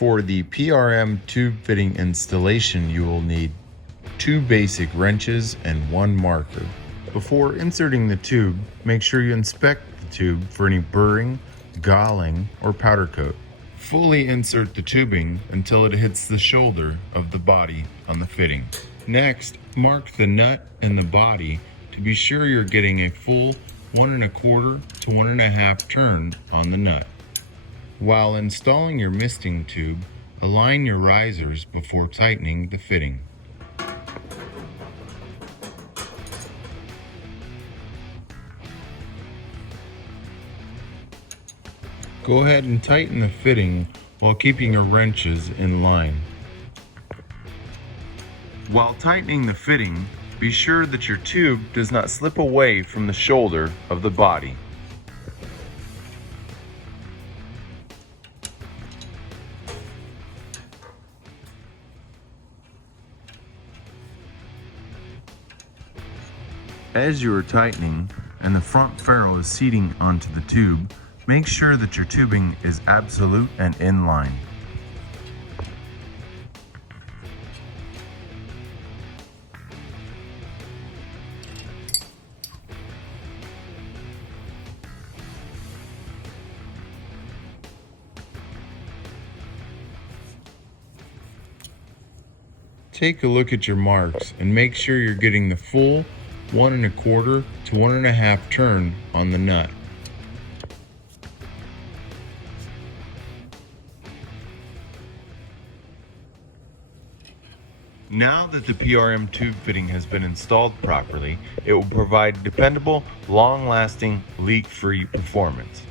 For the PRM tube fitting installation, you will need 2 basic wrenches and 1 marker. Before inserting the tube, make sure you inspect the tube for any burring, galling, or powder coat. Fully insert the tubing until it hits the shoulder of the body on the fitting. Next, mark the nut and the body to be sure you're getting a full 1 1/4 to 1 1/2 turn on the nut. While installing your misting tube, align your risers before tightening the fitting. Go ahead and tighten the fitting while keeping your wrenches in line. While tightening the fitting, be sure that your tube does not slip away from the shoulder of the body. As you are tightening and the front ferrule is seating onto the tube, make sure that your tubing is absolute and in line. Take a look at your marks and make sure you're getting the full 1 1/4 to 1 1/2 turn on the nut. Now that the PRM tube fitting has been installed properly, it will provide dependable, long-lasting, leak-free performance.